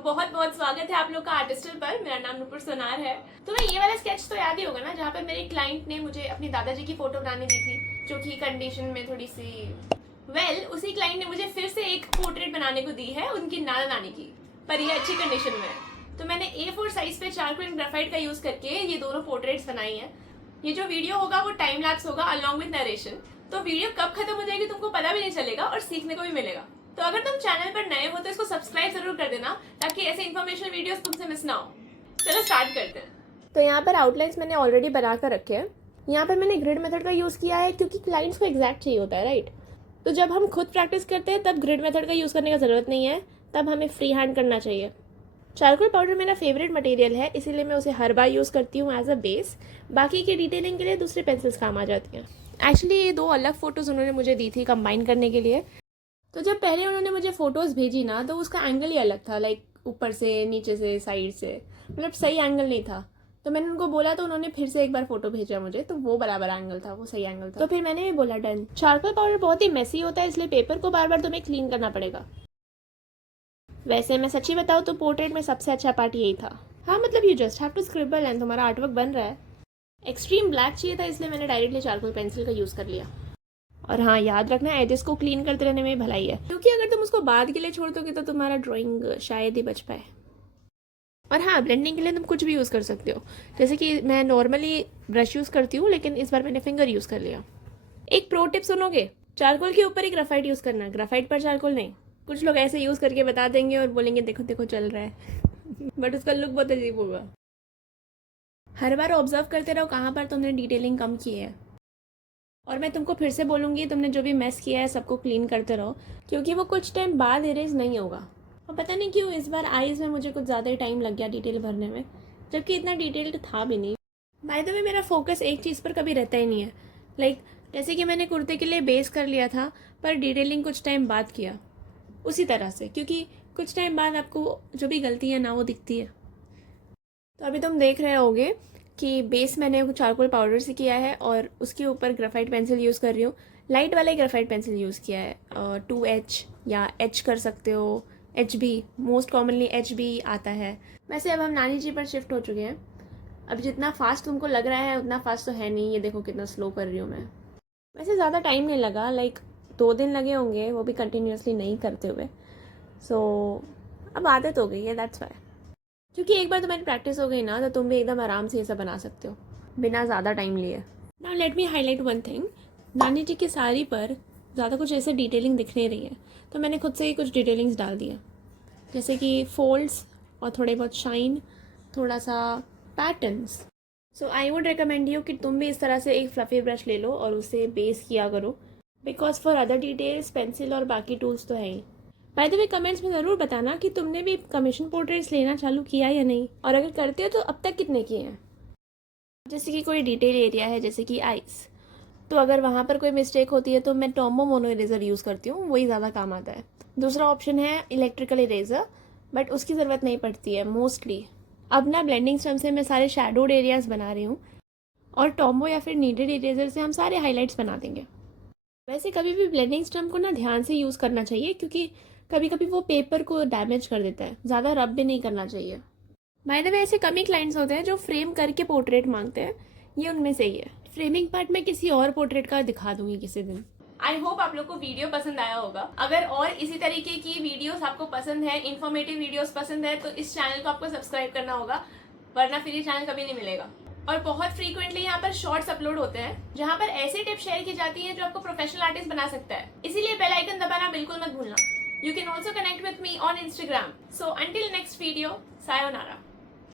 बहुत बहुत स्वागत है आप लोग का आर्टिस्टल पर। मेरा नाम नुपुर सोनार है। तुम्हें ये वाला स्केच तो याद ही होगा ना, जहाँ पर मेरे क्लाइंट ने मुझे अपने दादाजी की फोटो बनाने दी थी, जो कि कंडीशन में थोड़ी सी उसी क्लाइंट ने मुझे फिर से एक पोर्ट्रेट बनाने को दी है उनकी नाना नानी की, पर ये अच्छी कंडीशन में है। तो मैंने A4 साइज पे चारकोल एंड ग्राफाइट का यूज करके ये दोनों पोर्ट्रेट्स बनाई हैं। ये जो वीडियो होगा वो टाइम लैप्स होगा अलॉन्ग विद नरेशन, तो वीडियो कब खत्म हो जाएगी तुमको पता भी नहीं चलेगा और सीखने को भी मिलेगा। तो अगर तुम चैनल पर नए हो तो इसको सब्सक्राइब जरूर कर देना, ताकि ऐसे इन्फॉर्मेशन वीडियोस तुमसे मिस ना हो। चलो स्टार्ट करते हैं। तो यहाँ पर आउटलाइंस मैंने ऑलरेडी बना कर रखे हैं। यहाँ पर मैंने ग्रिड मेथड का यूज़ किया है क्योंकि क्लाइंट्स को एग्जैक्ट चाहिए होता है, राइट। तो जब हम खुद प्रैक्टिस करते हैं तब ग्रिड मेथड का यूज़ करने का ज़रूरत नहीं है, तब हमें फ्री हैंड करना चाहिए। चारकोल पाउडर मेरा फेवरेट मटेरियल है, इसीलिए मैं उसे हर बार यूज़ करती हूँ एज अ बेस। बाकी की डिटेलिंग के लिए दूसरे पेंसिल्स काम आ जाती हैं। एक्चुअली ये दो अलग फ़ोटोज़ उन्होंने मुझे दी थी कंबाइन करने के लिए। तो जब पहले उन्होंने मुझे फ़ोटोज़ भेजी ना, तो उसका एंगल ही अलग था, लाइक ऊपर से, नीचे से, साइड से, मतलब सही एंगल नहीं था। तो मैंने उनको बोला तो उन्होंने फिर से एक बार फोटो भेजा मुझे, तो वो बराबर एंगल था, वो सही एंगल था। तो फिर मैंने भी बोला डन। चारकोल पाउडर बहुत ही मेसी होता है, इसलिए पेपर को बार बार तुम्हें क्लीन करना पड़ेगा। वैसे मैं सच्ची बताऊँ तो पोर्ट्रेट में सबसे अच्छा पार्ट यही था। हाँ मतलब you just have to scribble and तुम्हारा आर्टवर्क बन रहा है। एक्सट्रीम ब्लैक चाहिए था, इसलिए मैंने डायरेक्टली चारकोल पेंसिल का यूज़ कर लिया। और हाँ, याद रखना एजेस को क्लीन करते रहने में भलाई है, क्योंकि अगर तुम उसको बाद के लिए छोड़ दोगे तो तुम्हारा ड्राइंग शायद ही बच पाए। और हाँ, ब्लेंडिंग के लिए तुम कुछ भी यूज़ कर सकते हो, जैसे कि मैं नॉर्मली ब्रश यूज़ करती हूँ, लेकिन इस बार मैंने फिंगर यूज़ कर लिया। एक प्रो टिप सुनोगे? चारकोल के ऊपर ही ग्राफाइट यूज़ करना, ग्राफाइट पर चारकोल नहीं। कुछ लोग ऐसे यूज़ करके बता देंगे और बोलेंगे देखो देखो चल रहा है बट उसका लुक बहुत अजीब होगा। हर बार ऑब्जर्व करते रहो कहाँ पर तुमने डिटेलिंग कम की है। और मैं तुमको फिर से बोलूँगी, तुमने जो भी मेस किया है सबको क्लीन करते रहो, क्योंकि वो कुछ टाइम बाद इरेज नहीं होगा। और पता नहीं क्यों इस बार आईज़ में मुझे कुछ ज़्यादा ही टाइम लग गया डिटेल भरने में, जबकि इतना डिटेल्ड था भी नहीं। बाय द वे, मेरा फोकस एक चीज़ पर कभी रहता ही नहीं है। लाइक जैसे कि मैंने कुर्ते के लिए बेस कर लिया था, पर डिटेलिंग कुछ टाइम बाद किया, उसी तरह से, क्योंकि कुछ टाइम बाद आपको जो भी गलती है ना वो दिखती है। तो अभी तुम देख रहे होगे कि बेस मैंने चारकोल पाउडर से किया है और उसके ऊपर ग्राफाइट पेंसिल यूज़ कर रही हूँ। लाइट वाला ही ग्राफाइट पेंसिल यूज़ किया है, 2H या H कर सकते हो, HB, मोस्ट कॉमनली HB आता है। वैसे अब हम नानी जी पर शिफ्ट हो चुके हैं। अब जितना फास्ट तुमको लग रहा है उतना फास्ट तो है नहीं, ये देखो कितना स्लो कर रही हूँ मैं। वैसे ज़्यादा टाइम नहीं लगा, लाइक 2 दिन लगे होंगे, वो भी कंटिन्यूसली नहीं करते हुए। सो अब आदत हो गई है, दैट्स वाई। क्योंकि एक बार तुम्हारी प्रैक्टिस हो गई ना, तो तुम भी एकदम आराम से ये सब बना सकते हो बिना ज़्यादा टाइम लिए। Now let me highlight one thing. नानी जी की साड़ी पर ज़्यादा कुछ ऐसे डिटेलिंग दिख नहीं रही है, तो मैंने खुद से ही कुछ डिटेलिंग्स डाल दिया, जैसे कि फोल्ड्स और थोड़े बहुत शाइन, थोड़ा सा patterns. So I would recommend you कि तुम भी इस तरह से एक फ्लफी ब्रश ले लो और उसे बेस किया करो, because for other details pencil और बाकी टूल्स तो है ही। बाय द वे, कमेंट्स में ज़रूर बताना कि तुमने भी कमीशन पोर्ट्रेट्स लेना चालू किया या नहीं, और अगर करते हो तो अब तक कितने किए हैं। जैसे कि कोई डिटेल एरिया है, जैसे कि आइस, तो अगर वहाँ पर कोई मिस्टेक होती है तो मैं टॉम्बो मोनो इरेजर यूज़ करती हूँ, वही ज़्यादा काम आता है। दूसरा ऑप्शन है इलेक्ट्रिकल इरेजर, बट उसकी ज़रूरत नहीं पड़ती है मोस्टली। अब ना ब्लेंडिंग स्टम से मैं सारे शैडोड एरियाज बना रही हूँ, और टॉम्बो या फिर नीडेड इरेजर से हम सारे हाईलाइट्स बना देंगे। वैसे कभी भी ब्लेंडिंग स्टम को ना ध्यान से यूज़ करना चाहिए, क्योंकि कभी कभी वो पेपर को डैमेज कर देता है, ज़्यादा रब भी नहीं करना चाहिए। बाय द वे, ऐसे कम ही क्लाइंट्स होते हैं जो फ्रेम करके पोर्ट्रेट मांगते हैं, ये उनमें से ही है। फ्रेमिंग पार्ट मैं किसी और पोर्ट्रेट का दिखा दूंगी किसी दिन। आई होप आप लोग को वीडियो पसंद आया होगा। अगर और इसी तरीके की वीडियोस आपको पसंद है, इन्फॉर्मेटिव वीडियोस पसंद है, तो इस चैनल को आपको सब्सक्राइब करना होगा, वरना फिर ये चैनल कभी नहीं मिलेगा। और बहुत फ्रीक्वेंटली यहाँ पर शॉर्ट्स अपलोड होते हैं, जहाँ पर ऐसी टिप्स शेयर की जाती हैं जो आपको प्रोफेशनल आर्टिस्ट बना सकता है। इसीलिए बेल आइकन दबाना बिल्कुल मत भूलना। You can also connect with me on Instagram. So until next video, sayonara.